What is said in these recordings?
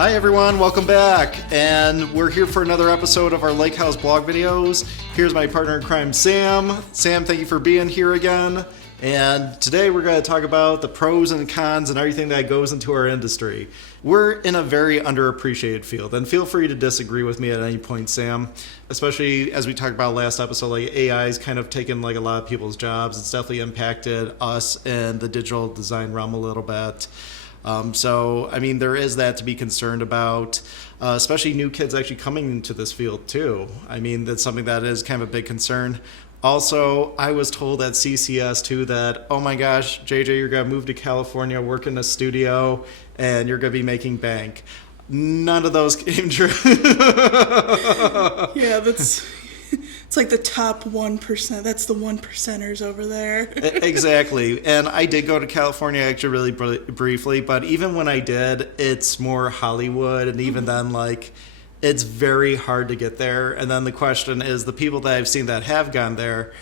Hi everyone, welcome back, and we're here for another episode of our Lakehouse blog videos. Here's my partner in crime, Sam. Sam, thank you for being here again. And today we're going to talk about the pros and cons and everything that goes into our industry. We're in a very underappreciated field, and feel free to disagree with me at any point, Sam. Especially as we talked about last episode, like AI is kind of taken like a lot of people's jobs. It's definitely impacted us in the digital design realm a little bit. There is that to be concerned about, especially new kids actually coming into this field too. I mean, that's something that is kind of a big concern. Also, I was told at CCS too that, oh my gosh, JJ, you're going to move to California, work in a studio, and you're going to be making bank. None of those came true. Yeah, it's like the top 1%. That's the 1%ers over there. Exactly. And I did go to California actually really briefly, but even when I did, it's more Hollywood. And even then, like, it's very hard to get there. And then the question is, the people that I've seen that have gone there,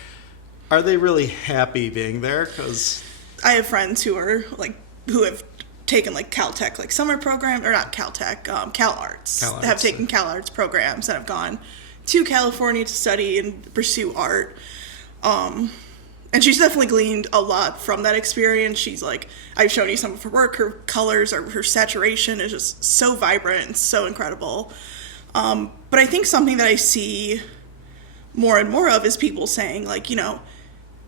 are they really happy being there? Because I have friends who have taken like Caltech, like summer program, or not Caltech, Cal Arts. Have taken Cal Arts programs and have gone to California to study and pursue art. And she's definitely gleaned a lot from that experience. She's like, I've shown you some of her work, her colors, or her saturation is just so vibrant and so incredible. But I think something that I see more and more of is people saying, like, you know,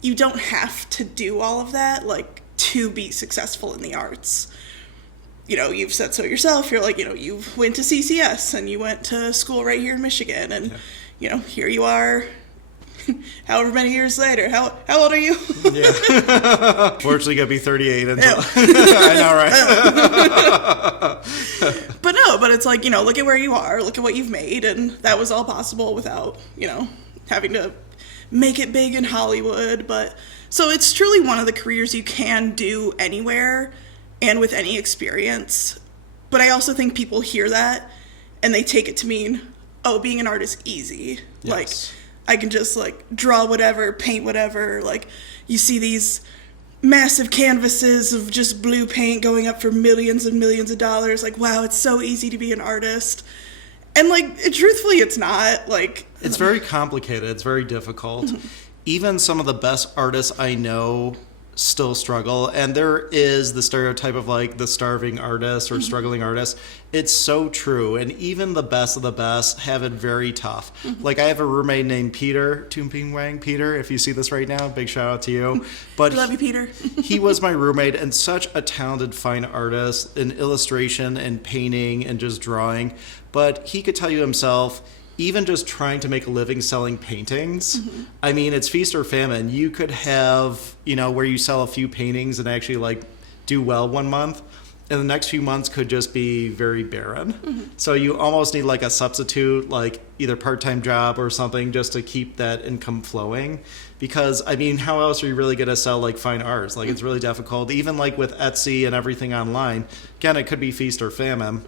you don't have to do all of that, like, to be successful in the arts. You know, you've said so yourself. You're like, you know, you went to CCS and you went to school right here in Michigan. And, you know, here you are, however many years later. How old are you? Yeah. Fortunately, going to be 38 until... I know, right? But it's like, you know, look at where you are. Look at what you've made. And that was all possible without, you know, having to make it big in Hollywood. But so it's truly one of the careers you can do anywhere and with any experience. But I also think people hear that and they take it to mean, oh, being an artist is easy. Yes. Like, I can just, like, draw whatever, paint whatever. Like, you see these massive canvases of just blue paint going up for millions and millions of dollars. Like, wow, it's so easy to be an artist. And, like, truthfully, it's not. Like, it's very complicated. It's very difficult. Mm-hmm. Even some of the best artists I know still struggle, and there is the stereotype of like the starving artist or mm-hmm. struggling artist. It's so true, and even the best of the best have it very tough. Mm-hmm. Like, I have a roommate named Peter, Tumping Wang Peter, if you see this right now, big shout out to you. But love you, Peter. He was my roommate and such a talented fine artist in illustration and painting and just drawing, but he could tell you himself, even just trying to make a living selling paintings, mm-hmm. I mean, it's feast or famine. You could have, you know, where you sell a few paintings and actually like do well one month, and the next few months could just be very barren. Mm-hmm. So you almost need like a substitute, like either part-time job or something just to keep that income flowing. Because, I mean, how else are you really going to sell like fine arts? Like, it's really difficult. Even like with Etsy and everything online, again, it could be feast or famine.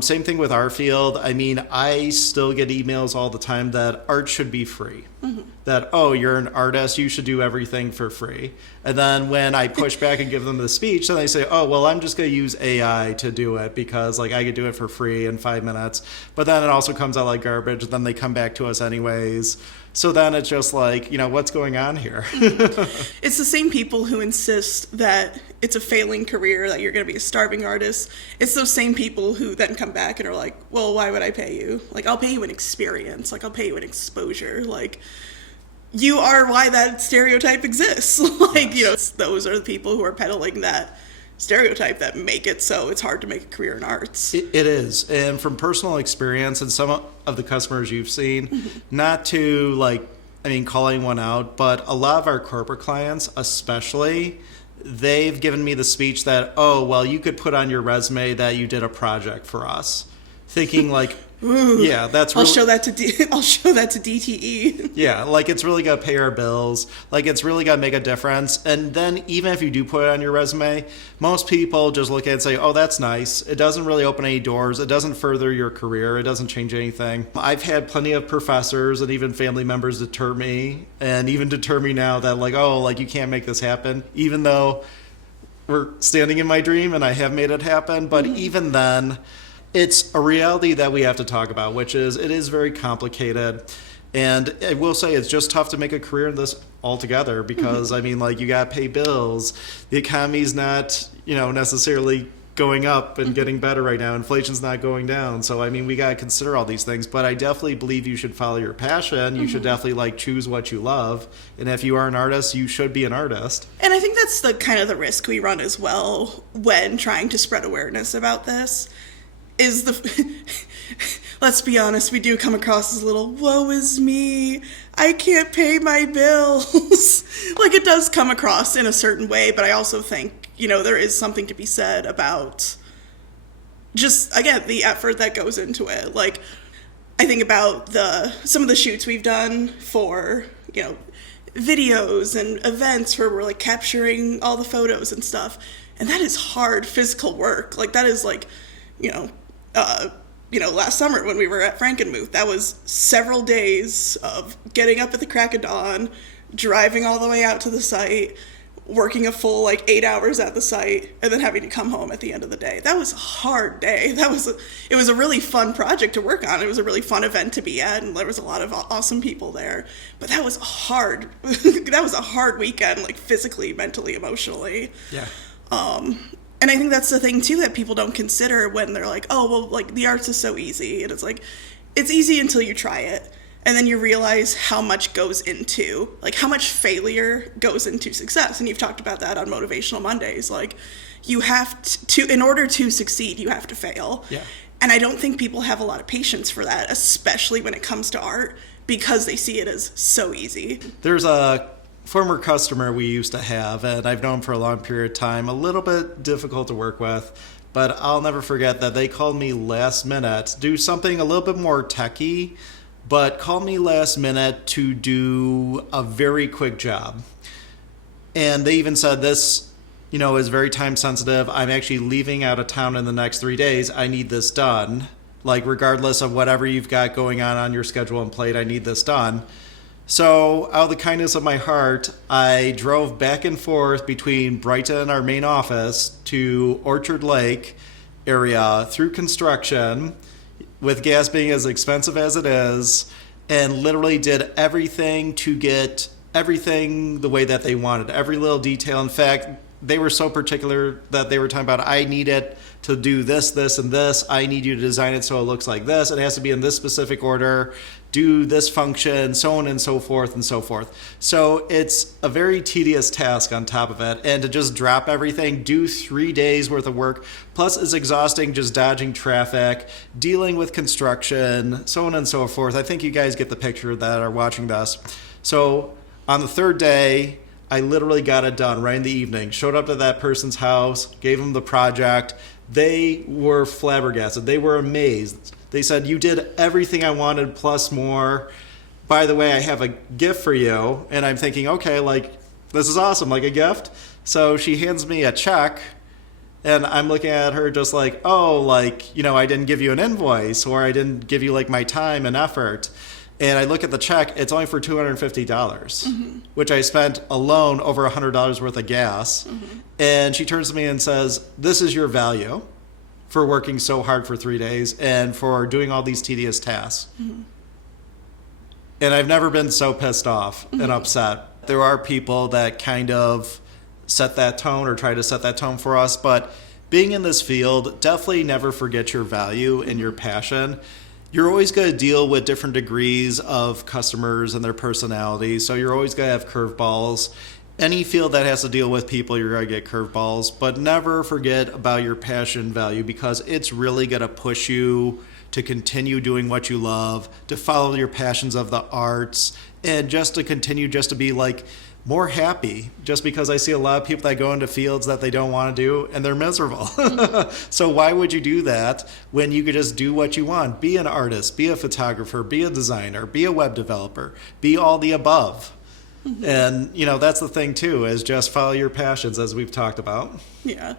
Same thing with our field. I mean, I still get emails all the time that art should be free. Mm-hmm. That, oh, you're an artist, you should do everything for free. And then when I push back and give them the speech, then they say, oh, well, I'm just going to use AI to do it because like I could do it for free in 5 minutes. But then it also comes out like garbage. Then they come back to us anyways. So then it's just like, you know, what's going on here? It's the same people who insist that it's a failing career, that you're going to be a starving artist. It's those same people who then come back and are like, well, why would I pay you? Like, I'll pay you an experience. Like, I'll pay you an exposure. Like, you are why that stereotype exists. Like, yes. You know, those are the people who are peddling that stereotype that make it so it's hard to make a career in arts. It is. And from personal experience and some of the customers you've seen, mm-hmm. not to like, I mean, calling one out, but a lot of our corporate clients, especially, they've given me the speech that, oh, well, you could put on your resume that you did a project for us. Thinking like, ooh, yeah, that's really... I'll show that to DTE. Yeah, like it's really gonna pay our bills. Like it's really gonna make a difference. And then even if you do put it on your resume, most people just look at it and say, oh, that's nice. It doesn't really open any doors. It doesn't further your career. It doesn't change anything. I've had plenty of professors and even family members deter me now that like, oh, like you can't make this happen, even though we're standing in my dream and I have made it happen. But even then, it's a reality that we have to talk about, which is it is very complicated. And I will say it's just tough to make a career in this altogether because, I mean, like, you got to pay bills. The economy's not, necessarily going up and getting better right now. Inflation's not going down. So, I mean, we got to consider all these things. But I definitely believe you should follow your passion. You should definitely, choose what you love. And if you are an artist, you should be an artist. And I think that's the kind of the risk we run as well when trying to spread awareness about this. Is let's be honest, we do come across as a little, woe is me, I can't pay my bills. It does come across in a certain way, but I also think, there is something to be said about just, again, the effort that goes into it. I think about some of the shoots we've done for, videos and events where we're, capturing all the photos and stuff, and that is hard physical work. That is, last summer when we were at Frankenmuth, that was several days of getting up at the crack of dawn, driving all the way out to the site, working a full 8 hours at the site, and then having to come home at the end of the day. That was a hard day. It was a really fun project to work on. It was a really fun event to be at, and there was a lot of awesome people there. But that was hard. That was a hard weekend, physically, mentally, emotionally. Yeah. And I think that's the thing, too, that people don't consider when they're like, oh, well, the arts is so easy. And it's it's easy until you try it. And then you realize how much goes into, how much failure goes into success. And you've talked about that on Motivational Mondays. You have to, in order to succeed, you have to fail. Yeah. And I don't think people have a lot of patience for that, especially when it comes to art, because they see it as so easy. There's a former customer we used to have, and I've known for a long period of time, a little bit difficult to work with, but I'll never forget that they called me last minute, do something a little bit more techy, but called me last minute to do a very quick job. And they even said this, is very time sensitive. I'm actually leaving out of town in the next 3 days. I need this done. Regardless of whatever you've got going on your schedule and plate, I need this done. So, out of the kindness of my heart, I drove back and forth between Brighton, our main office, to Orchard Lake area through construction, with gas being as expensive as it is, and literally did everything to get everything the way that they wanted, every little detail. In fact, they were so particular that they were talking about, I need it to do this, this, and this. I need you to design it so it looks like this. It has to be in this specific order. Do this function, so on and so forth and so forth. So it's a very tedious task on top of it. And to just drop everything, do 3 days worth of work, plus it's exhausting just dodging traffic, dealing with construction, so on and so forth. I think you guys get the picture that are watching this. So on the third day, I literally got it done right in the evening. Showed up to that person's house, gave them the project. They were flabbergasted. They were amazed. They said, you did everything I wanted plus more. By the way, I have a gift for you. And I'm thinking, okay, this is awesome, a gift. So she hands me a check. And I'm looking at her just I didn't give you an invoice, or I didn't give you my time and effort. And I look at the check, it's only for $250, which I spent alone over $100 worth of gas. And she turns to me and says, this is your value for working so hard for 3 days and for doing all these tedious tasks. And I've never been so pissed off and upset. There are people that kind of set that tone or try to set that tone for us, but being in this field, definitely never forget your value and your passion. You're always going to deal with different degrees of customers and their personalities, so you're always going to have curveballs. Any field that has to deal with people, you're going to get curveballs, but never forget about your passion value, because it's really going to push you to continue doing what you love, to follow your passions of the arts, and just to continue just to be more happy, just because I see a lot of people that go into fields that they don't want to do and they're miserable. So why would you do that when you could just do what you want? Be an artist, be a photographer, be a designer, be a web developer, be all the above. And, that's the thing too, is just follow your passions, as we've talked about. Yeah.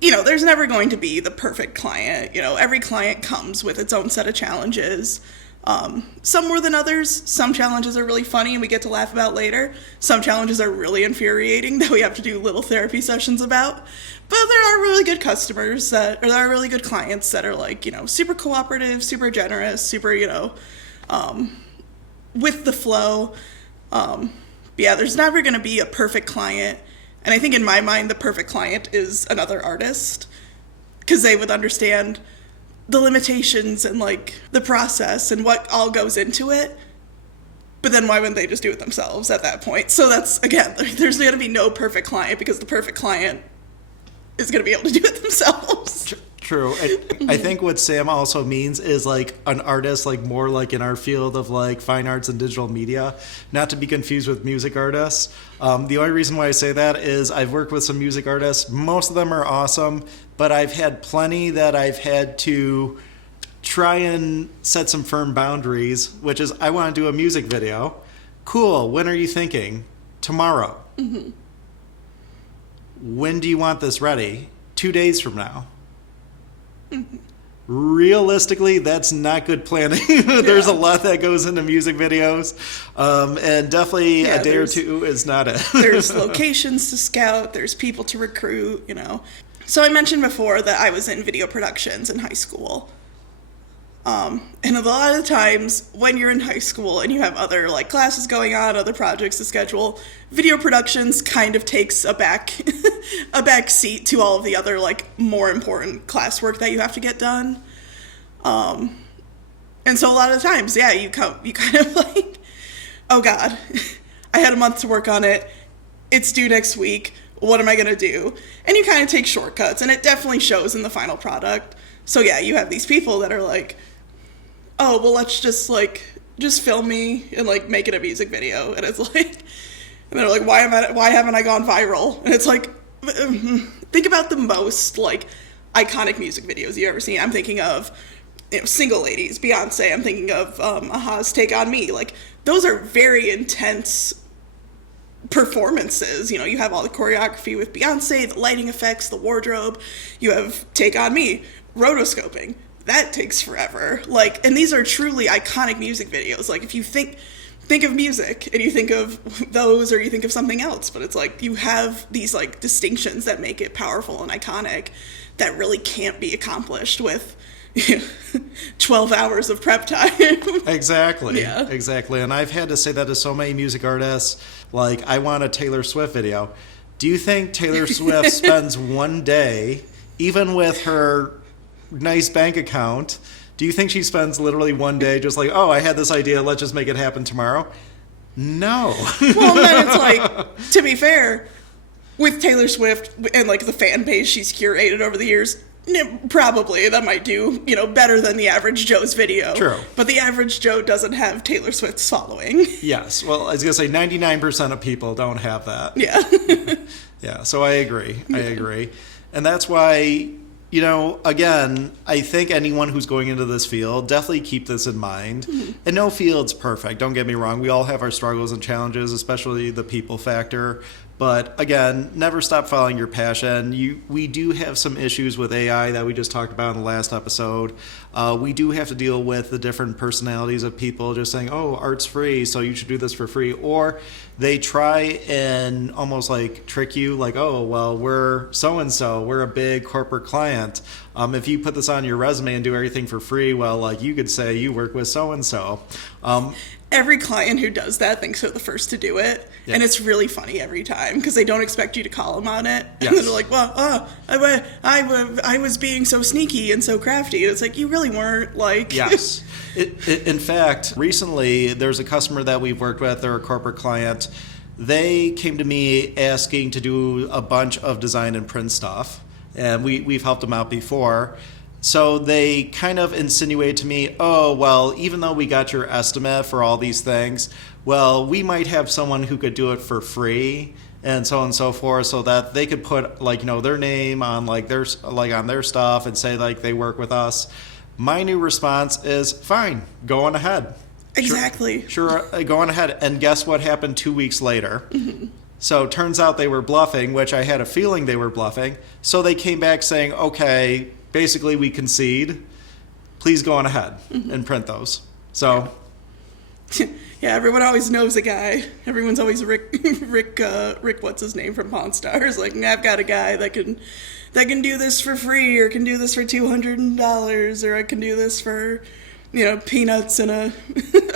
There's never going to be the perfect client. Every client comes with its own set of challenges. Some more than others. Some challenges are really funny and we get to laugh about later. Some challenges are really infuriating that we have to do little therapy sessions about. But there are really good customers or there are really good clients that are like, super cooperative, super generous, super, with the flow. Yeah, there's never going to be a perfect client. And I think in my mind, the perfect client is another artist, because they would understand the limitations and like the process and what all goes into it. But then why wouldn't they just do it themselves at that point? So that's, again, there's going to be no perfect client, because the perfect client is going to be able to do it themselves. True. I think what Sam also means is like an artist, like more like in our field of like fine arts and digital media, not to be confused with music artists. The only reason why I say that is I've worked with some music artists. Most of them are awesome, but I've had plenty that I've had to try and set some firm boundaries, which is, I want to do a music video. Cool. When are you thinking? Tomorrow. Mm-hmm. When do you want this ready? 2 days from now. Mm-hmm. Realistically, that's not good planning. There's a lot that goes into music videos, and definitely a day or two is not it. There's locations to scout, there's people to recruit, So I mentioned before that I was in video productions in high school. And a lot of times when you're in high school and you have other like classes going on, other projects to schedule, video productions kind of takes a back seat to all of the other like more important classwork that you have to get done. And so a lot of times, you kind of like, oh God, I had a month to work on it. It's due next week. What am I going to do? And you kind of take shortcuts, and it definitely shows in the final product. So you have these people that are like, oh, well, let's just film me and like make it a music video. And it's like, and they're like, why haven't I gone viral? And it's like, think about the most like iconic music videos you've ever seen. I'm thinking of, Single Ladies, Beyonce. I'm thinking of Aha's Take On Me. Like, those are very intense performances. You have all the choreography with Beyonce, the lighting effects, the wardrobe. You have Take On Me, rotoscoping. That takes forever. Like, and these are truly iconic music videos. Like, if you think of music and you think of those, or you think of something else, but it's like you have these like distinctions that make it powerful and iconic that really can't be accomplished with 12 hours of prep time. Exactly. Yeah. Exactly. And I've had to say that to so many music artists. Like, I want a Taylor Swift video. Do you think Taylor Swift spends one day, even with her nice bank account, do you think she spends literally one day just like, oh, I had this idea, let's just make it happen tomorrow? No. Well, then it's like, to be fair, with Taylor Swift and like the fan base she's curated over the years, probably that might do, better than the average Joe's video. True. But the average Joe doesn't have Taylor Swift's following. Yes. Well, I was going to say 99% of people don't have that. Yeah. Yeah. So I agree. And that's why, again, I think anyone who's going into this field, definitely keep this in mind. Mm-hmm. And no field's perfect. Don't get me wrong. We all have our struggles and challenges, especially the people factor. But again, never stop following your passion. We do have some issues with AI that we just talked about in the last episode. We do have to deal with the different personalities of people just saying, oh, art's free, so you should do this for free. Or they try and almost like trick you, like, oh, well, we're so-and-so, we're a big corporate client. If you put this on your resume and do everything for free, well, like you could say you work with so-and-so. Every client who does that thinks they're the first to do it. Yeah. And it's really funny every time because they don't expect you to call them on it. Yes. And they're like, well, I was being so sneaky and so crafty. And it's like, you really weren't. Like, yes. In fact, recently there's a customer that we've worked with. They're a corporate client. They came to me asking to do a bunch of design and print stuff. And we've helped them out before. So they kind of insinuate to me, oh, well, even though we got your estimate for all these things, well, we might have someone who could do it for free and so on and so forth, so that they could put their name on on their stuff and say they work with us. My new response is, fine, go on ahead. Exactly. Sure, go on ahead. And guess what happened 2 weeks later? Mm-hmm. So it turns out they were bluffing, which I had a feeling they were bluffing. So they came back saying, okay, basically we concede. Please go on ahead and print those. So, yeah, Yeah, everyone always knows a guy. Everyone's always Rick, what's his name from Pawn Stars? Like, I've got a guy that can do this for free, or can do this for $200, or I can do this for, peanuts and a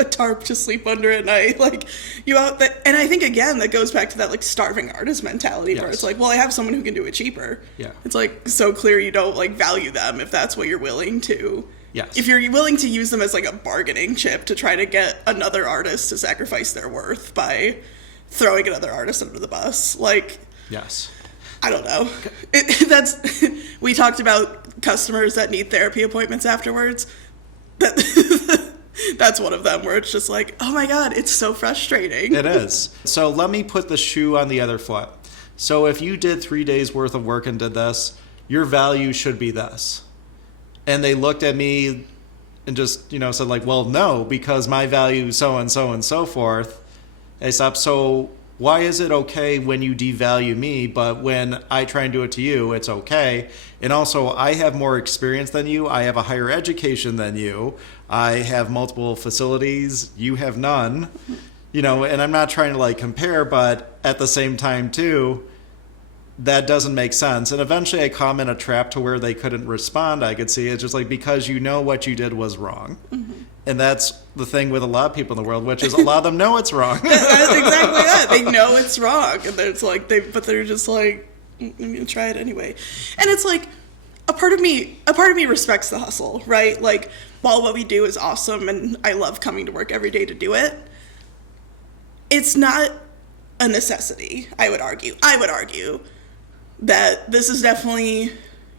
tarp to sleep under at night. Like, and I think, again, that goes back to that, like, starving artist mentality, where it's like, well, I have someone who can do it cheaper. Yeah. It's, like, so clear you don't, like, value them if that's what you're willing to. Yes. If you're willing to use them as, like, a bargaining chip to try to get another artist to sacrifice their worth by throwing another artist under the bus. Like, yes. I don't know. We talked about customers that need therapy appointments afterwards. That's one of them, where it's just like, oh my God, it's so frustrating. It is. So let me put the shoe on the other foot. So if you did 3 days worth of work and did this, your value should be this. And they looked at me and just, said like, well, no, because my value so and so and so forth. I stopped. So why is it okay when you devalue me, but when I try and do it to you, it's okay? And also, I have more experience than you. I have a higher education than you. I have multiple facilities. You have none. And I'm not trying to, like, compare, but at the same time, too, that doesn't make sense. And eventually I caught them in a trap to where they couldn't respond. I could see it's just like, because what you did was wrong. Mm-hmm. And that's the thing with a lot of people in the world, which is a lot of them know it's wrong. That's exactly that. They know it's wrong. And it's like, they're just like, I'm going to try it anyway. And it's like, a part of me respects the hustle, right? Like, while what we do is awesome and I love coming to work every day to do it, it's not a necessity, I would argue that this is definitely,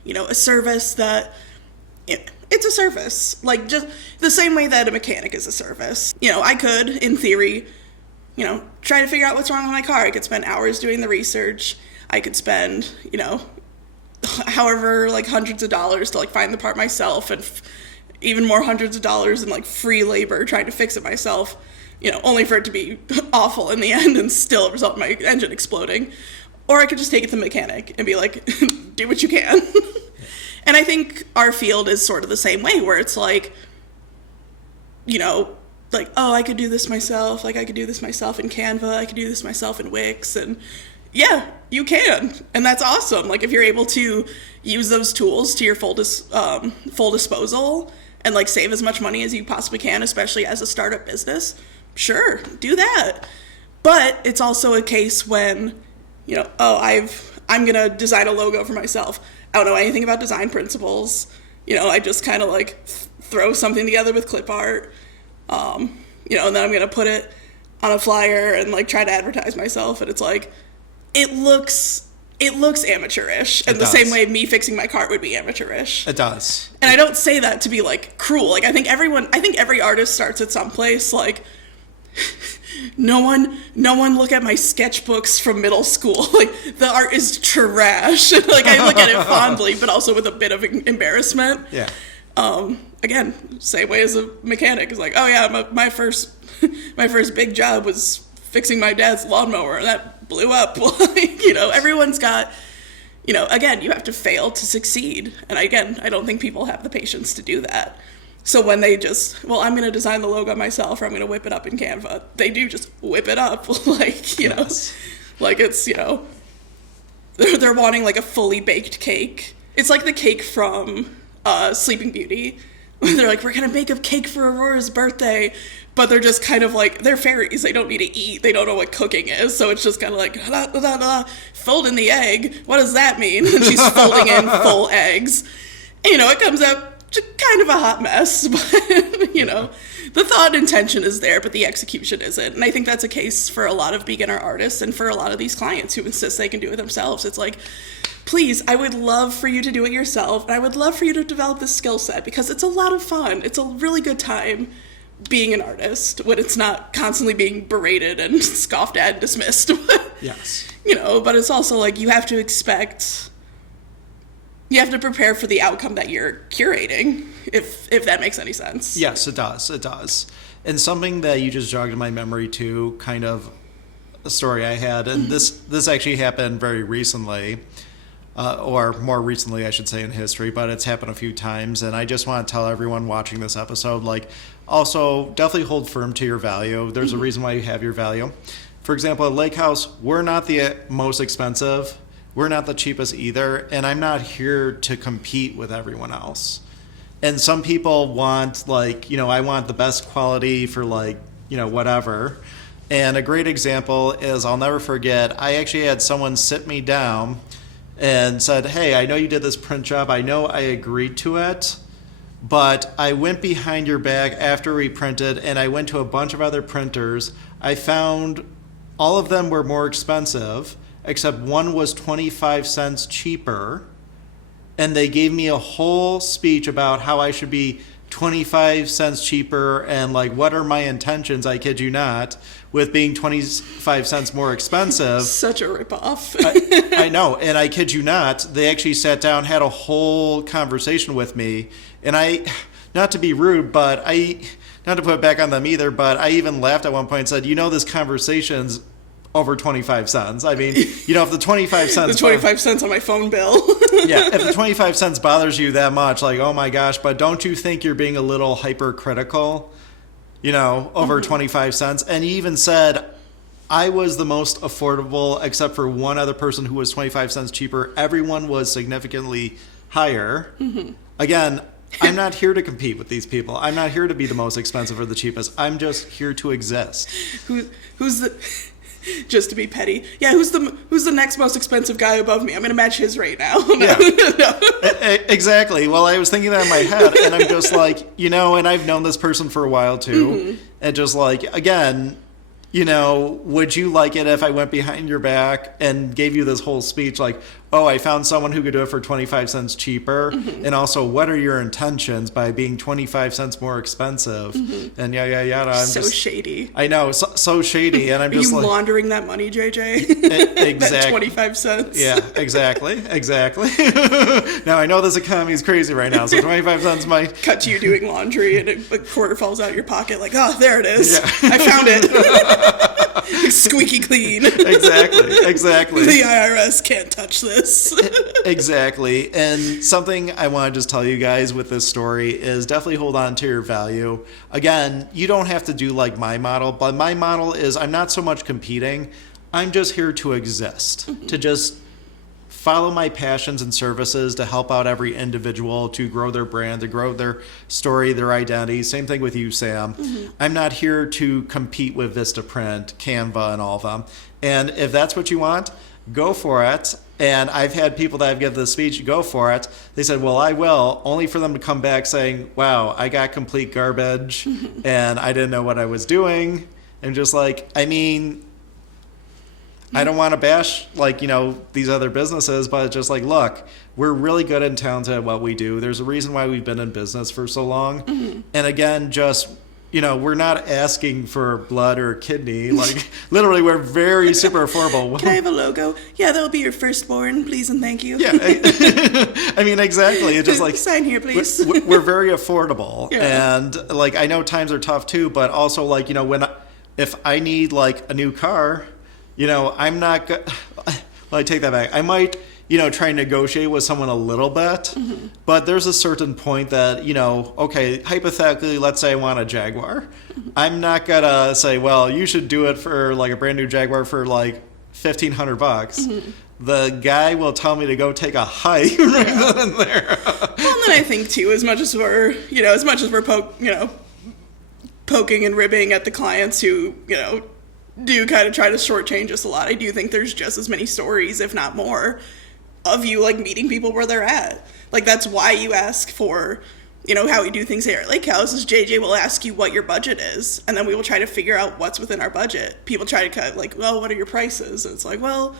a service that it's a service, like just the same way that a mechanic is a service. I could, in theory, try to figure out what's wrong with my car. I could spend hours doing the research. I could spend, however, like hundreds of dollars to like find the part myself, and even more hundreds of dollars in like free labor trying to fix it myself, only for it to be awful in the end and still result in my engine exploding. Or I could just take it to the mechanic and be like, do what you can. And I think our field is sort of the same way, where it's like, like, oh, I could do this myself. Like, I could do this myself in Canva. I could do this myself in Wix. And yeah, you can. And that's awesome. Like, if you're able to use those tools to your full disposal and, like, save as much money as you possibly can, especially as a startup business, sure, do that. But it's also a case when, I'm going to design a logo for myself. I don't know anything about design principles. I just kind of like throw something together with clip art, and then I'm going to put it on a flyer and like try to advertise myself. And it's like, it looks amateurish. And the same way me fixing my car would be amateurish. It does. And I don't say that to be like cruel. Like, I think every artist starts at some place. Like, no one look at my sketchbooks from middle school. Like, the art is trash. Like, I look at it fondly, but also with a bit of embarrassment. Yeah. Again, same way as a mechanic. It's like, oh yeah, my first big job was fixing my dad's lawnmower, and that blew up. Like, everyone's got, again, you have to fail to succeed. And again, I don't think people have the patience to do that. So when they just, I'm going to design the logo myself, or I'm going to whip it up in Canva, they do just whip it up. Like, yes. Like it's, they're wanting like a fully baked cake. It's like the cake from Sleeping Beauty. They're like, we're going to make a cake for Aurora's birthday. But they're just kind of like, they're fairies. They don't need to eat. They don't know what cooking is. So it's just kind of like, fold in the egg. What does that mean? And she's folding in full eggs. And, it comes out kind of a hot mess, but the thought and intention is there, but the execution isn't. And I think that's a case for a lot of beginner artists and for a lot of these clients who insist they can do it themselves. It's like, please, I would love for you to do it yourself, and I would love for you to develop this skill set, because it's a lot of fun. It's a really good time being an artist when it's not constantly being berated and scoffed at and dismissed. Yes. But it's also like, you have to prepare for the outcome that you're curating, if that makes any sense. Yes, it does. And something that you just jogged in my memory too, kind of a story I had, and this actually happened very recently. or more recently, I should say, in history, but it's happened a few times. And I just want to tell everyone watching this episode, like, also definitely hold firm to your value. There's a reason why you have your value. For example, at Lakehouse, we're not the most expensive. We're not the cheapest either. And I'm not here to compete with everyone else. And some people want, like, I want the best quality for, like, whatever. And a great example is, I'll never forget, I actually had someone sit me down and said, hey, I know you did this print job. I know I agreed to it, but I went behind your back after we printed, and I went to a bunch of other printers. I found all of them were more expensive, except one was 25 cents cheaper. And they gave me a whole speech about how I should be 25 cents cheaper and, like, what are my intentions, I kid you not, with being 25 cents more expensive. Such a ripoff. I know, and I kid you not, they actually sat down, had a whole conversation with me, and not to be rude, but not to put it back on them either, but I even laughed at one point and said, this conversation's over 25 cents. I mean, if the 25 cents... the 25 cents on my phone bill. Yeah, if the 25 cents bothers you that much, like, oh my gosh, but don't you think you're being a little hypercritical, over 25 cents? And he even said, I was the most affordable except for one other person who was 25 cents cheaper. Everyone was significantly higher. Again, I'm not here to compete with these people. I'm not here to be the most expensive or the cheapest. I'm just here to exist. Who's the... Just to be petty. Yeah, who's the next most expensive guy above me? I'm going to match his rate now. Yeah. No. Exactly. Well, I was thinking that in my head, and I'm just like, and I've known this person for a while too. And just like, again, would you like it if I went behind your back and gave you this whole speech like, oh, I found someone who could do it for 25 cents cheaper. And also, what are your intentions by being 25 cents more expensive? And yada. I'm so shady. I know, so shady. And I'm just like... Are you laundering that money, JJ? Exactly. That 25 cents. Yeah, exactly. Now, I know this economy is crazy right now, so 25 cents might... Cut to you doing laundry and a quarter falls out your pocket like, oh, there it is. Yeah. I found it. Squeaky clean. Exactly. The IRS can't touch this. Exactly. And something I want to just tell you guys with this story is definitely hold on to your value. Again, you don't have to do like my model, but my model is I'm not so much competing. I'm just here to exist, to just follow my passions and services to help out every individual to grow their brand, to grow their story, their identity. Same thing with you, Sam. I'm not here to compete with Vistaprint, Canva, and all of them. And if that's what you want, go for it. And I've had people that have given the speech, go for it. They said, well, I will, only for them to come back saying, wow, I got complete garbage and I didn't know what I was doing. And just like, I mean, I don't want to bash these other businesses, but it's just like, look, we're really good and talented at what we do. There's a reason why we've been in business for so long. And again, just... we're not asking for blood or kidney. Like, literally, we're very super affordable. Can I have a logo? Yeah, that'll be your firstborn, please and thank you. Yeah, I mean, exactly. It's just like... Sign here, please. We're very affordable. Yeah. And, like, I know times are tough, too, but also, like, if I need, like, a new car, I'm not... Well, I take that back. I might... try and negotiate with someone a little bit, but there's a certain point that, okay, hypothetically, let's say I want a Jaguar. I'm not gonna say, well, you should do it for like a brand new Jaguar for like $1,500. The guy will tell me to go take a hike right then and there. Well, and then I think too, as much as we're poking and ribbing at the clients who, do kind of try to shortchange us a lot, I do think there's just as many stories, if not more, of you like meeting people where they're at. Like, that's why you ask for, how we do things here at Lakehouse is JJ will ask you what your budget is, and then we will try to figure out what's within our budget. People try to cut like, well, what are your prices? And it's like, well,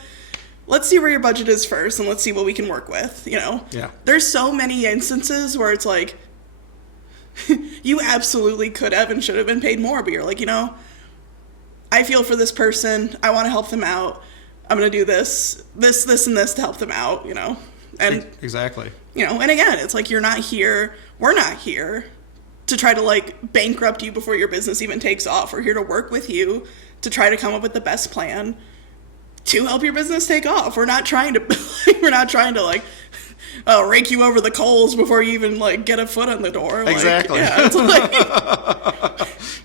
let's see where your budget is first, and let's see what we can work with. Yeah. There's so many instances where it's like you absolutely could have and should have been paid more, but you're like, I feel for this person, I want to help them out, I'm going to do this, and this to help them out, And exactly. And again, it's like we're not here to try to like bankrupt you before your business even takes off. We're here to work with you to try to come up with the best plan to help your business take off. We're not trying to like rake you over the coals before you even like get a foot on the door. Like, exactly. Yeah, it's like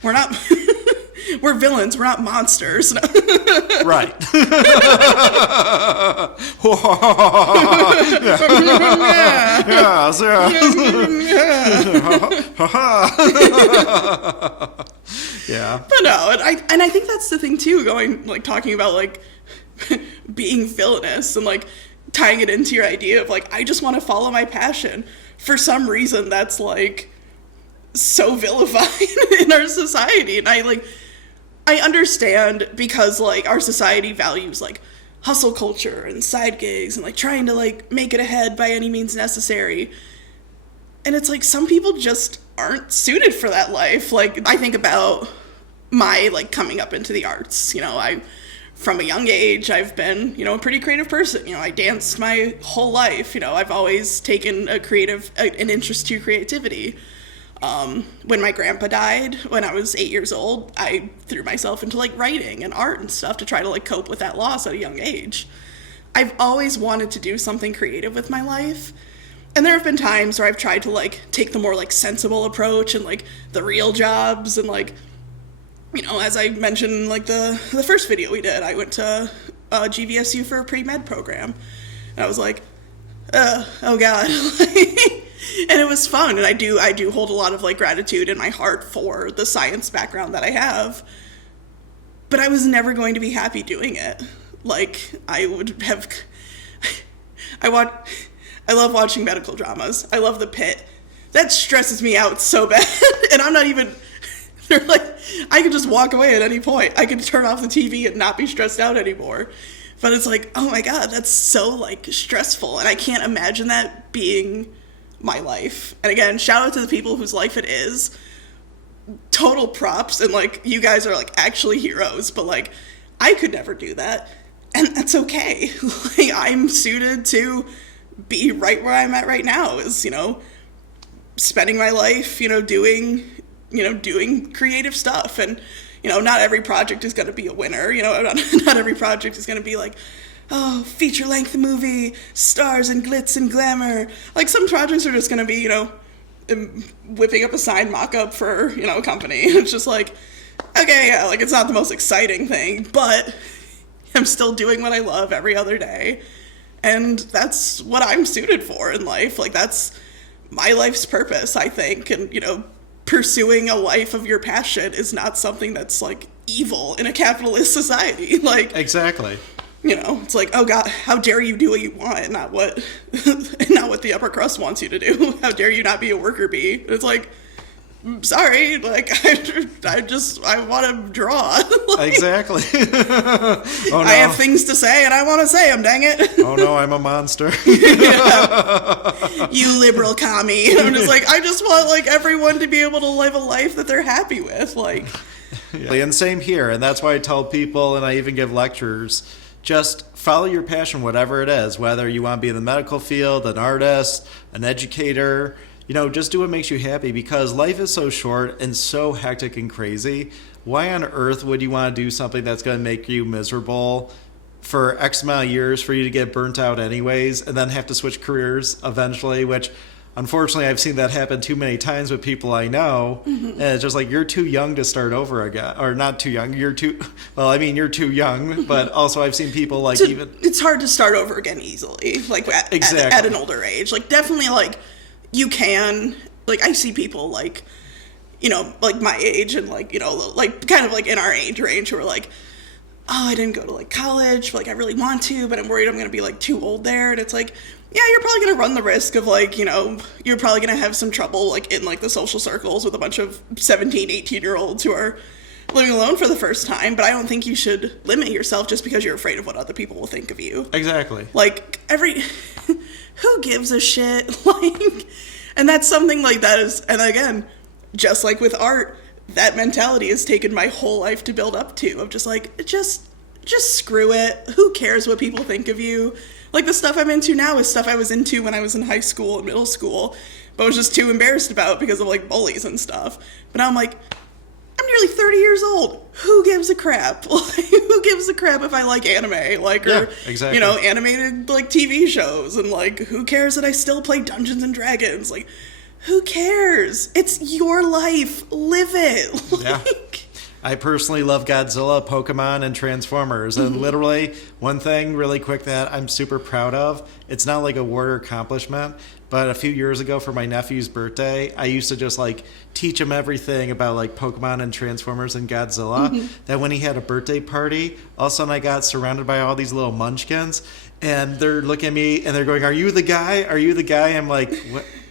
we're not we're villains. We're not monsters. Right. Yeah. But no, and I think that's the thing too. Talking about like being villainous and like tying it into your idea of like I just want to follow my passion. For some reason, that's like so vilified in our society, and I understand because like our society values like hustle culture and side gigs and like trying to like make it ahead by any means necessary. And it's like some people just aren't suited for that life. Like I think about my like coming up into the arts. From a young age, I've been, a pretty creative person. I danced my whole life. I've always taken an interest to creativity. When my grandpa died, when I was 8 years old, I threw myself into like writing and art and stuff to try to like cope with that loss at a young age. I've always wanted to do something creative with my life. And there have been times where I've tried to like take the more like sensible approach and like the real jobs and like, as I mentioned, like the first video we did, I went to GVSU for a pre-med program. And I was like, oh God. And it was fun. And I do hold a lot of like gratitude in my heart for the science background that I have. But I was never going to be happy doing it. Like I love watching medical dramas. I love The Pit. That stresses me out so bad. And I'm not even... They're like, I could just walk away at any point. I could turn off the TV and not be stressed out anymore. But it's like, oh my God, that's so like stressful. And I can't imagine that being my life. And again, shout out to the people whose life it is. Total props. And like, you guys are like actually heroes. But like, I could never do that. And that's okay. Like, I'm suited to be right where I'm at right now is, spending my life, doing creative stuff. And, not every project is going to be a winner. Not every project is going to be like, oh, feature-length movie, stars and glitz and glamour. Like, some projects are just going to be, whipping up a sign mock-up for, a company. It's just like, okay, yeah, like, it's not the most exciting thing, but I'm still doing what I love every other day. And that's what I'm suited for in life. Like, that's my life's purpose, I think. And, pursuing a life of your passion is not something that's, like, evil in a capitalist society. Like... Exactly. It's like, oh God, how dare you do what you want and not what the upper crust wants you to do. How dare you not be a worker bee? It's like... Sorry, like, I want to draw. Like, exactly. Oh, no. I have things to say, and I want to say them, dang it. Oh, no, I'm a monster. Yeah. You liberal commie. I'm just like, I just want, like, everyone to be able to live a life that they're happy with, like. Yeah. And same here, and that's why I tell people, and I even give lectures, just follow your passion, whatever it is, whether you want to be in the medical field, an artist, an educator. Just do what makes you happy, because life is so short and so hectic and crazy. Why on earth would you want to do something that's going to make you miserable for X amount of years for you to get burnt out anyways and then have to switch careers eventually, which unfortunately I've seen that happen too many times with people I know. Mm-hmm. And it's just like, you're too young to start over again. Or not too young. You're too young. But also I've seen people like It's hard to start over again easily, like at an older age. Like definitely like... You can, like, I see people, like, like my age and, like, like, kind of, like, in our age range who are like, oh, I didn't go to, like, college, but, like, I really want to, but I'm worried I'm going to be, like, too old there. And it's like, yeah, you're probably going to run the risk of, like, you're probably going to have some trouble, like, in, like, the social circles with a bunch of 17, 18-year-olds who are living alone for the first time. But I don't think you should limit yourself just because you're afraid of what other people will think of you. Exactly. Like, who gives a shit? Like, and that's something like that is, and again, just like with art, that mentality has taken my whole life to build up to, of just like, just screw it. Who cares what people think of you? Like, the stuff I'm into now is stuff I was into when I was in high school and middle school, but was just too embarrassed about because of, like, bullies and stuff. But now I'm like, I'm nearly 30 years old. Who gives a crap? Like, who gives a crap if I like anime? Like, or, exactly. you know, animated, like, TV shows. And, like, who cares that I still play Dungeons and Dragons? Like, who cares? It's your life. Live it. Yeah. Like, I personally love Godzilla, Pokemon, and Transformers. And literally, one thing really quick that I'm super proud of, it's not like a award or accomplishment, but a few years ago for my nephew's birthday, I used to just like teach him everything about like Pokemon and Transformers and Godzilla. That when he had a birthday party, all of a sudden I got surrounded by all these little munchkins. And they're looking at me and they're going, "Are you the guy? Are you the guy?" I'm like,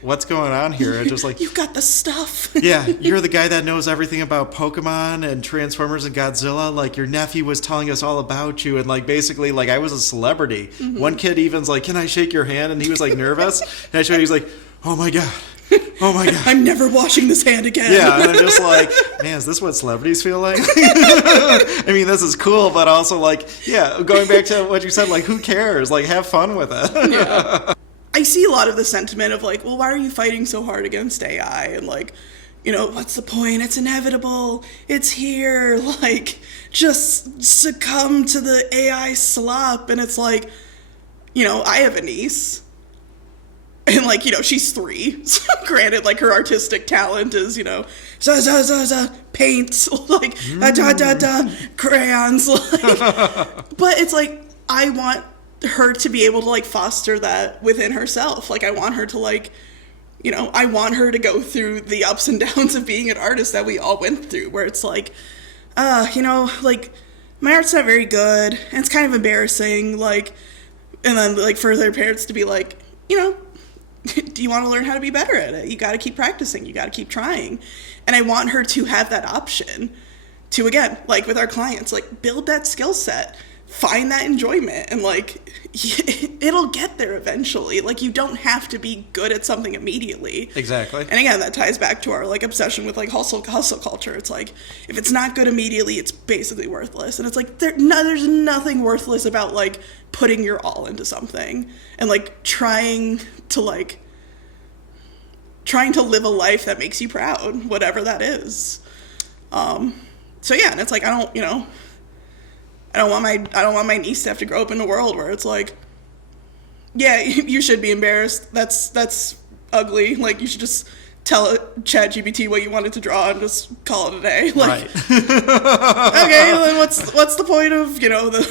what's going on here? It's just like, you've got the stuff. yeah, you're the guy that knows everything about Pokemon and Transformers and Godzilla. Like, your nephew was telling us all about you. And, like, basically, like, I was a celebrity. One kid even's like, "Can I shake your hand?" And he was, like, nervous. And I showed him, he was like, "Oh, my God. Oh, my God. I'm never washing this hand again." Yeah, and I'm just like, man, is this what celebrities feel like? I mean, this is cool, but also, like, yeah, going back to what you said, like, who cares? Like, have fun with it. Yeah. I see a lot of the sentiment of like, well, why are you fighting so hard against AI? And like, you know, what's the point? It's inevitable. It's here. Like, just succumb to the AI slop. And it's like, you know, I have a niece. And like, you know, she's 3. So granted, like, her artistic talent is, you know, paint, like, crayons. Like, but it's like, I want her to be able to like foster that within herself. Like, I want her to like, you know, I want her to go through the ups and downs of being an artist that we all went through, where it's like, you know, like, my art's not very good and it's kind of embarrassing, like, and then like for their parents to be like, you know, do you want to learn how to be better at it? You got to keep practicing, you got to keep trying. And I want her to have that option to, again, like with our clients, like, build that skill set, find that enjoyment, and like, it'll get there eventually. Like, you don't have to be good at something immediately. Exactly. And again, that ties back to our like obsession with like hustle culture. It's like, if it's not good immediately, it's basically worthless. And it's like, there's nothing worthless about like putting your all into something and like trying to live a life that makes you proud, whatever that is. So yeah, and it's like, I don't want my niece to have to grow up in a world where it's like, yeah, you should be embarrassed. That's ugly. Like, you should just tell ChatGPT what you wanted to draw and just call it a day. Like, right. Okay, then what's the point of, you know, the...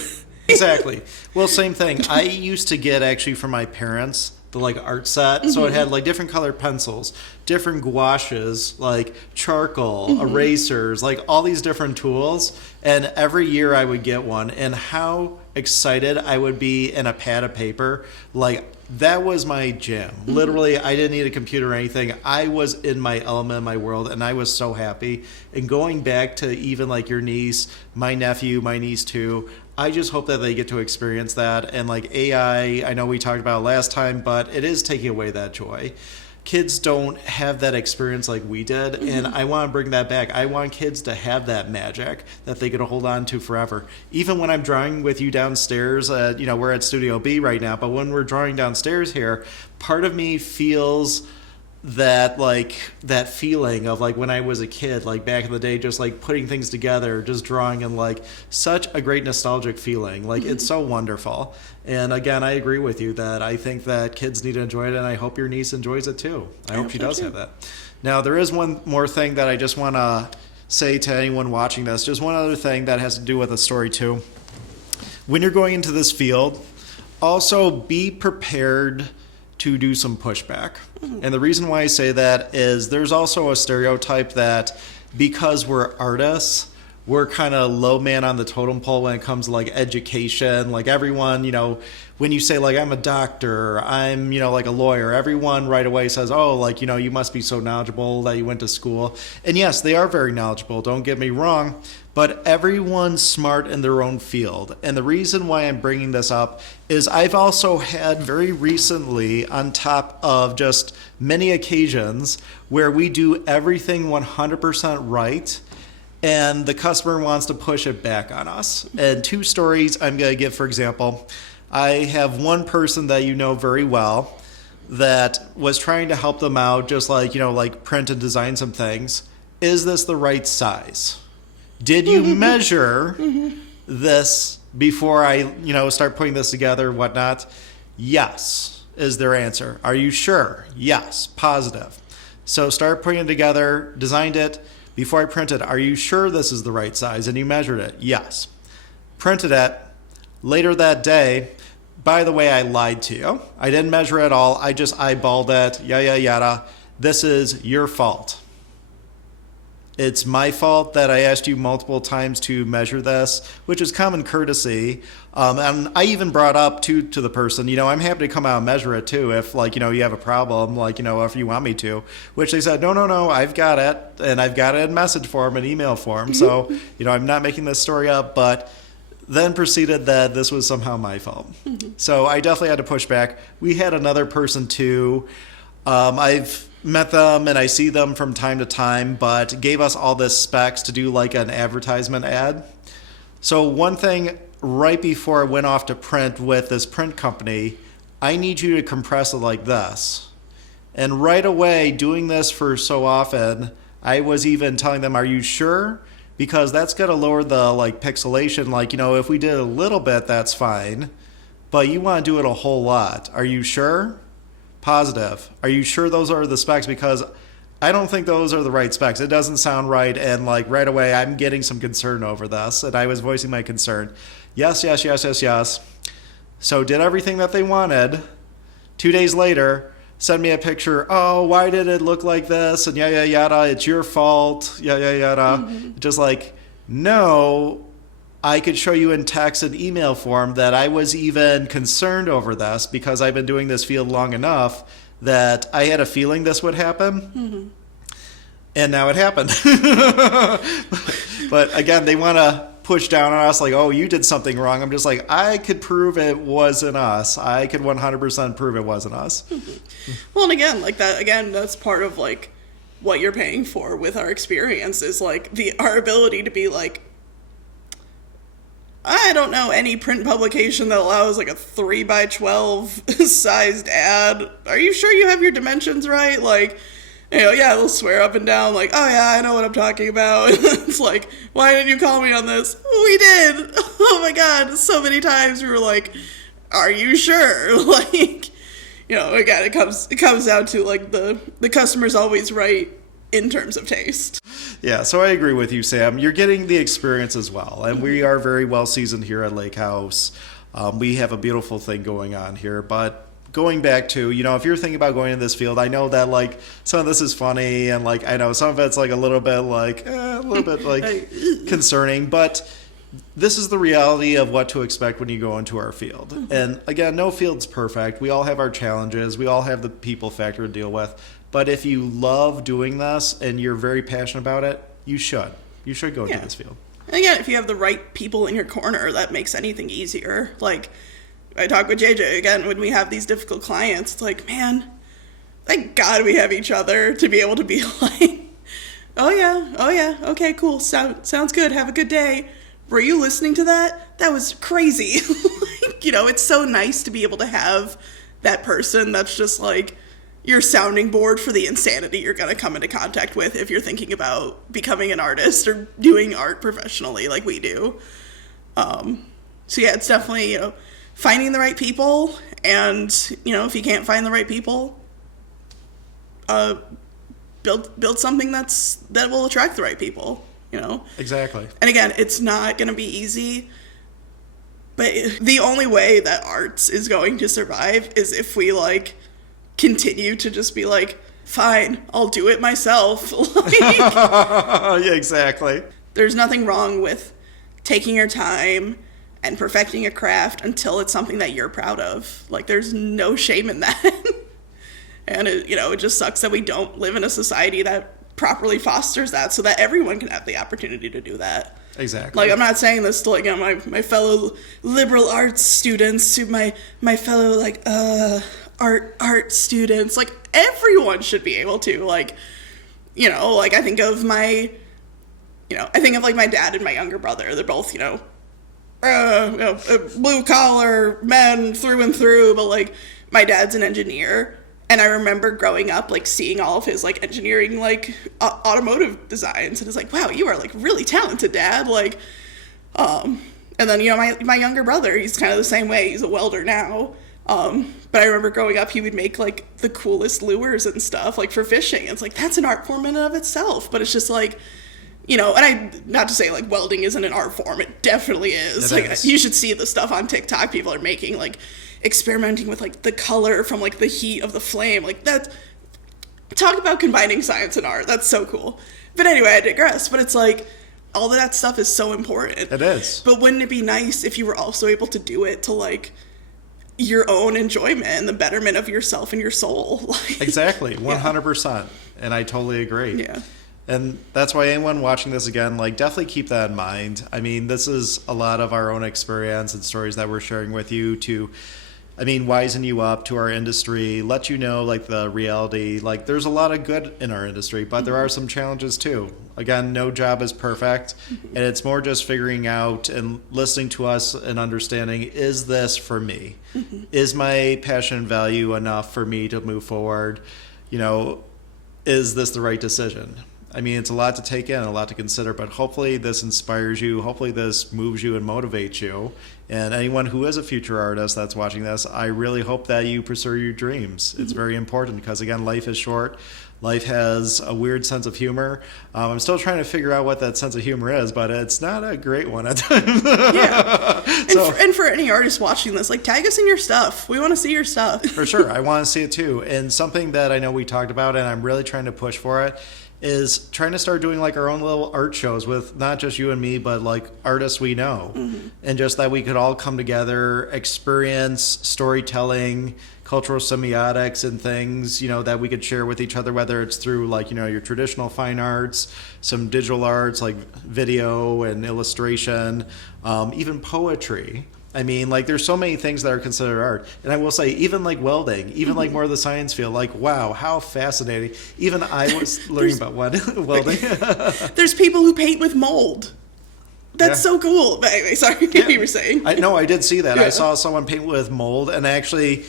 Exactly. Well, same thing. I used to get actually from my parents the like art set. So it had like different colored pencils, different gouaches, like charcoal, erasers, like all these different tools. And every year I would get one. And how excited I would be in a pad of paper. Like, that was my jam. Literally, I didn't need a computer or anything. I was in my element, in my world, and I was so happy. And going back to even like your niece, my nephew, my niece too, I just hope that they get to experience that. And like AI, I know we talked about it last time, but it is taking away that joy. Kids don't have that experience like we did, and I want to bring that back. I want kids to have that magic that they get to hold on to forever. Even when I'm drawing with you downstairs, you know, we're at Studio B right now, but when we're drawing downstairs here, part of me feels that like that feeling of like when I was a kid, like back in the day, just like putting things together, just drawing, and like such a great nostalgic feeling. Like, it's so wonderful. And again, I agree with you that I think that kids need to enjoy it, and I hope your niece enjoys it too. I hope she does have that. Now, there is one more thing that I just want to say to anyone watching this. Just one other thing that has to do with the story too. When you're going into this field, also be prepared to do some pushback. And the reason why I say that is there's also a stereotype that because we're artists, we're kind of low man on the totem pole when it comes to like education. Like, everyone, you know, when you say like, I'm a doctor, I'm, you know, like a lawyer, everyone right away says, oh, like, you know, you must be so knowledgeable that you went to school. And yes, they are very knowledgeable, don't get me wrong, but everyone's smart in their own field. And the reason why I'm bringing this up is I've also had very recently, on top of just many occasions, where we do everything 100% right, and the customer wants to push it back on us. And 2 stories I'm going to give, for example. I have one person that you know very well that was trying to help them out, just like, you know, like print and design some things. Is this the right size? Did you measure this before I, start putting this together, whatnot? Yes, is their answer. Are you sure? Yes, positive. So start putting it together, designed it. Before I printed, are you sure this is the right size? And you measured it? Yes. Printed it. Later that day, by the way, I lied to you. I didn't measure at all. I just eyeballed it, yada, yada. This is your fault. It's my fault that I asked you multiple times to measure this, which is common courtesy. And I even brought up to the person, I'm happy to come out and measure it too if, you have a problem, if you want me to. Which they said, no, I've got it. And I've got it in message form and email form. So, I'm not making this story up, but then proceeded that this was somehow my fault. So I definitely had to push back. We had another person too. I've met them and I see them from time to time, but gave us all this specs to do like an advertisement ad. So one thing right before I went off to print with this print company, I need you to compress it like this. And right away, doing this for so often, I was even telling them, are you sure? Because that's going to lower the pixelation. If we did a little bit, that's fine. But you want to do it a whole lot. Are you sure? Positive. Are you sure those are the specs? Because I don't think those are the right specs. It doesn't sound right. And right away, I'm getting some concern over this. And I was voicing my concern. Yes. So did everything that they wanted. 2 days later, send me a picture. Oh, why did it look like this? And yada, yada. It's your fault. Yada, yada. Just no. I could show you in text and email form that I was even concerned over this because I've been doing this field long enough that I had a feeling this would happen. And now it happened. But again, they want to push down on us oh, you did something wrong. I'm just I could prove it wasn't us. I could 100% prove it wasn't us. Well, and again, that's part of what you're paying for with our experience is our ability to be I don't know any print publication that allows a 3x12 sized ad. Are you sure you have your dimensions right? Yeah, they'll swear up and down oh yeah, I know what I'm talking about. It's why didn't you call me on this? We did. Oh my God. So many times we were are you sure? Again, it comes down to the customer's always right in terms of taste. Yeah, so I agree with you, Sam. You're getting the experience as well. And we are very well seasoned here at Lakehouse. We have a beautiful thing going on here. But going back to, if you're thinking about going in this field, I know that some of this is funny and I know some of it's a little bit concerning, but this is the reality of what to expect when you go into our field. And again, no field's perfect. We all have our challenges. We all have the people factor to deal with. But if you love doing this and you're very passionate about it, you should. You should go into this field. And again, if you have the right people in your corner, that makes anything easier. I talk with JJ, again, when we have these difficult clients, it's man, thank God we have each other to be able to be oh yeah, okay, cool, sounds good, have a good day. Were you listening to that? That was crazy. It's so nice to be able to have that person that's just your sounding board for the insanity you're going to come into contact with if you're thinking about becoming an artist or doing art professionally like we do. So yeah, it's definitely, finding the right people, and, if you can't find the right people, build something that will attract the right people, Exactly. And again, it's not going to be easy, but the only way that arts is going to survive is if we continue to just be fine, I'll do it myself. Yeah, exactly. There's nothing wrong with taking your time and perfecting a craft until it's something that you're proud of. There's no shame in that. And it just sucks that we don't live in a society that properly fosters that so that everyone can have the opportunity to do that. Exactly. I'm not saying this to my fellow liberal arts students, to my fellow art students. Everyone should be able to I think of my dad and my younger brother. They're both blue collar men through and through, but my dad's an engineer, And I remember growing up, like, seeing all of his, like, engineering, like, automotive designs. And it's like, wow, you are, like, really talented, Dad. Like, and then, you know, my younger brother, he's kind of the same way. He's a welder now. But I remember growing up, he would make, like, the coolest lures and stuff, like, for fishing. It's like, that's an art form in and of itself. But it's just, like, you know, and not to say, like, welding isn't an art form. It definitely is. You should see the stuff on TikTok people are making, like, experimenting with, like, the color from, like, the heat of the flame. Like, that, talk about combining science and art. That's so cool. But anyway, I digress. But it's like, all of that stuff is so important. It is. But wouldn't it be nice if you were also able to do it to, like, your own enjoyment and the betterment of yourself and your soul? Like, exactly. 100%. And I totally agree. Yeah. And that's why anyone watching this again, like, definitely keep that in mind. I mean, this is a lot of our own experience and stories that we're sharing with you to, I mean, wisen you up to our industry, let you know, like, the reality. Like, there's a lot of good in our industry, but there are some challenges too. Again, no job is perfect, and it's more just figuring out and listening to us and understanding, is this for me? Is my passion and value enough for me to move forward? You know, is this the right decision? I mean, it's a lot to take in, a lot to consider, but hopefully this inspires you. Hopefully this moves you and motivates you. And anyone who is a future artist that's watching this, I really hope that you pursue your dreams. It's very important because, again, life is short. Life has a weird sense of humor. I'm still trying to figure out what that sense of humor is, but it's not a great one at times. Yeah. And for any artist watching this, like, tag us in your stuff. We want to see your stuff. For sure. I want to see it too. And something that I know we talked about, and I'm really trying to push for it, is trying to start doing, like, our own little art shows with not just you and me, but, like, artists we know. And just that we could all come together, experience storytelling, cultural semiotics and things, you know, that we could share with each other, whether it's through, like, you know, your traditional fine arts, some digital arts like video and illustration, even poetry. I mean, like, there's so many things that are considered art. And I will say, even, like, welding, even, like, more of the science field, like, wow, how fascinating. Even I was learning about welding. There's people who paint with mold. That's so cool. But anyway, sorry, what you were saying. I did see that. I saw someone paint with mold, and actually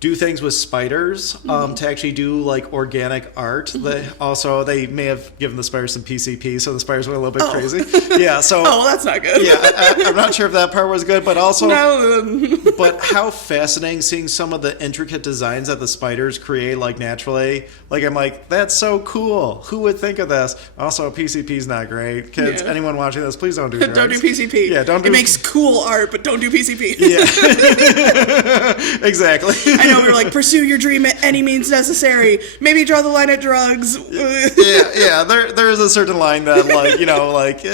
do things with spiders to actually do, like, organic art. They may have given the spiders some PCP, so the spiders went a little bit crazy. Yeah, so well, that's not good. Yeah, I'm not sure if that part was good, but also no. But how fascinating seeing some of the intricate designs that the spiders create, like, naturally. Like, I'm like, that's so cool. Who would think of this? Also, PCP's not great. Kids, anyone watching this, please don't do drugs. Don't do PCP. Yeah, don't do. It makes cool art, but don't do PCP. Yeah. Exactly. I know, we were like, pursue your dream at any means necessary. Maybe draw the line at drugs. yeah. There is a certain line that, like, you know, like,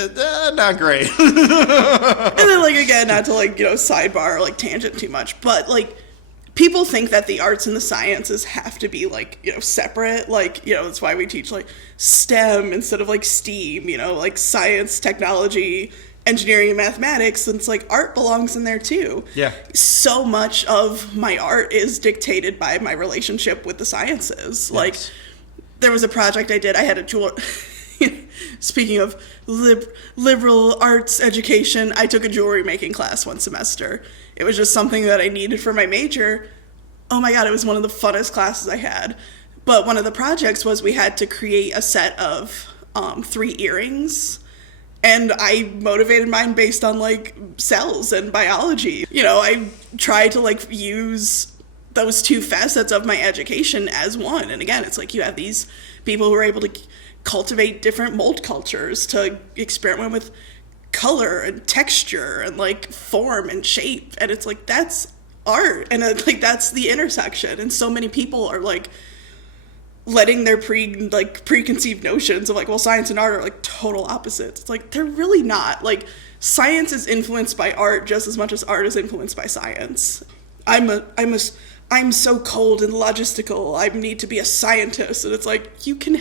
not great. And then, like, again, not to, like, you know, sidebar or, like, tangent too much, but, like, people think that the arts and the sciences have to be, like, you know, separate. Like, you know, that's why we teach, like, STEM instead of, like, STEAM, you know, like, science, technology, engineering, and mathematics. And it's like, art belongs in there too. Yeah. So much of my art is dictated by my relationship with the sciences. Yes. Like, there was a project I did. I had a jewelry. Speaking of liberal arts education, I took a jewelry making class one semester. It was just something that I needed for my major. Oh my God, it was one of the funnest classes I had. But one of the projects was we had to create a set of 3 earrings. And I motivated mine based on, like, cells and biology. You know, I tried to, like, use those 2 facets of my education as one. And again, it's like you have these people who are able to cultivate different mold cultures, to experiment with color and texture and, like, form and shape. And it's like, that's art. And like, that's the intersection. And so many people are, like, letting their preconceived notions of, like, well, science and art are, like, total opposites. It's like, they're really not. Like, science is influenced by art just as much as art is influenced by science. I'm so cold and logistical. I need to be a scientist. And it's like, you can.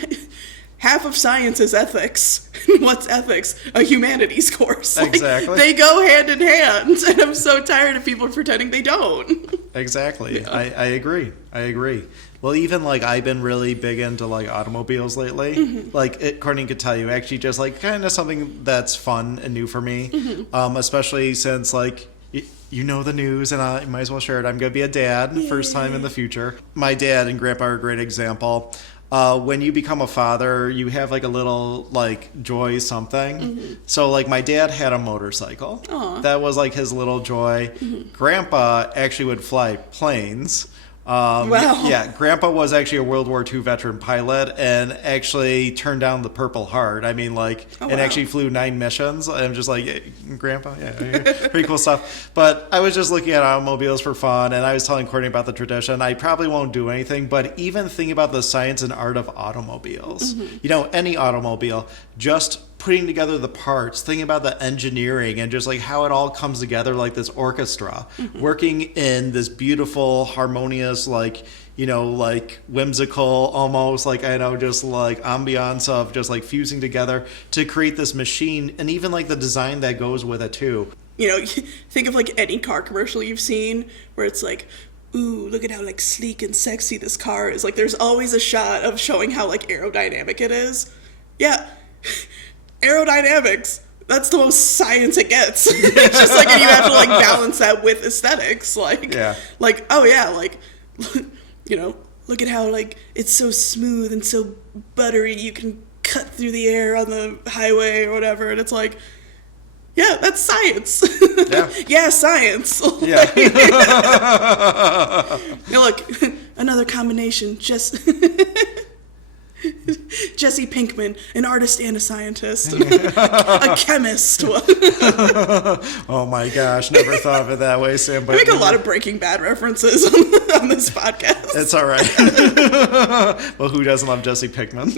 Half of science is ethics. What's ethics? A humanities course. Exactly. Like, they go hand in hand, and I'm so tired of people pretending they don't. Exactly. Yeah. I agree. Well, even, like, I've been really big into, like, automobiles lately. Mm-hmm. Like, Courtney could tell you, actually, just, like, kind of something that's fun and new for me. Mm-hmm. Especially since, like, you know the news, and I might as well share it. I'm going to be a dad, first time in the future. My dad and grandpa are a great example. When you become a father, you have like a little like joy something. So like my dad had a motorcycle. Aw. That was like his little joy. Grandpa actually would fly planes. Wow. Yeah, Grandpa was actually a World War II veteran pilot and actually turned down the Purple Heart. I mean, like, Oh, and wow. actually flew 9 missions. I'm just like, yeah, Grandpa, yeah, pretty cool stuff. But I was just looking at automobiles for fun, and I was telling Courtney about the tradition. I probably won't do anything, but even think about the science and art of automobiles. You know, any automobile, just putting together the parts, thinking about the engineering and just like how it all comes together like this orchestra, working in this beautiful, harmonious, like, you know, like whimsical, almost like, I know, just like ambiance of just like fusing together to create this machine, and even like the design that goes with it too. You know, think of like any car commercial you've seen where it's like, ooh, look at how like sleek and sexy this car is. Like there's always a shot of showing how like aerodynamic it is. Yeah. Aerodynamics. That's the most science it gets. It's just like, and you have to like balance that with aesthetics. Like, Yeah. like, oh yeah, like, you know, look at how like it's so smooth and so buttery. You can cut through the air on the highway or whatever. And it's like, yeah, that's science. Yeah. Yeah, science. Yeah. Now look, another combination. Just Jesse Pinkman, an artist and a scientist, a chemist. Oh my gosh, never thought of it that way, Sam. I But make a lot of Breaking Bad references on this podcast. it's all right. Well, who doesn't love Jesse Pinkman?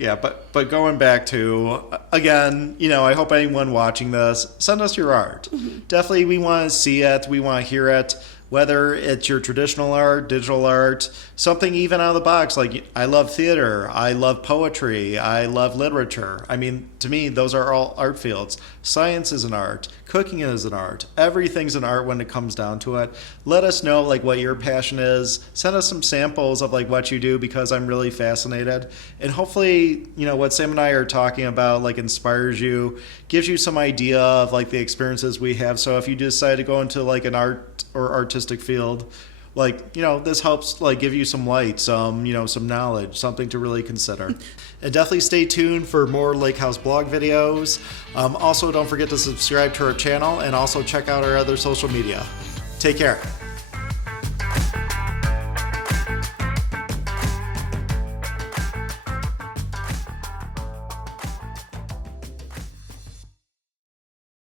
Yeah. But going back to, again, you know, I hope anyone watching this, send us your art. Definitely, we want to see it. We want to hear it. Whether it's your traditional art, digital art, something even out of the box. Like, I love theater, I love poetry, I love literature. I mean, to me, those are all art fields. Science is an art. Cooking is an art. Everything's an art when it comes down to it. Let us know, like, what your passion is. Send us some samples of, like, what you do, because I'm really fascinated. And hopefully, you know, what Sam and I are talking about, like, inspires you, gives you some idea of, like, the experiences we have. So if you decide to go into, like, an art or artistic field, like, you know, this helps like give you some light, some, you know, some knowledge, something to really consider. And definitely stay tuned for more Lakehouse blog videos. Also, don't forget to subscribe to our channel and also check out our other social media. Take care.